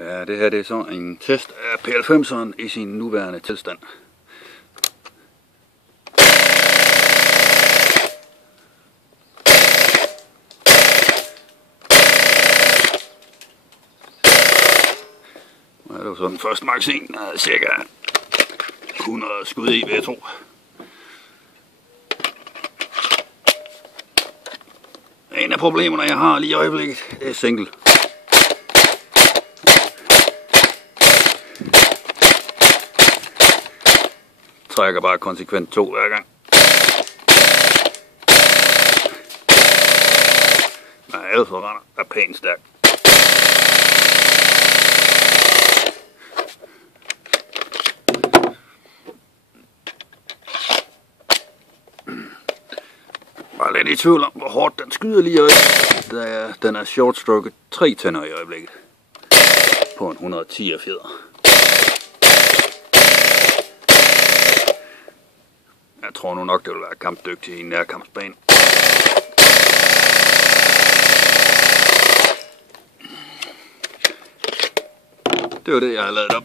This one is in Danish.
Ja, det her det er så en test af P90'eren i sin nuværende tilstand. Ja, det var så den første magasin, der havde cirka 100 skud i, vil jeg tro. En af problemerne, jeg har lige i øjeblikket, det er single. Trækker bare konsekvent 2 hver gang. Nej, ellers render er pænt stærkt. Jeg er lidt i tvivl om, hvor hårdt den skyder lige i øjeblikket, da den er short-stroket 3 tænder i øjeblikket på en 110 fjeder. Jeg tror nu nok, det vil være kampdygtig i en nærkampsbane. Det var det, jeg har lavet op.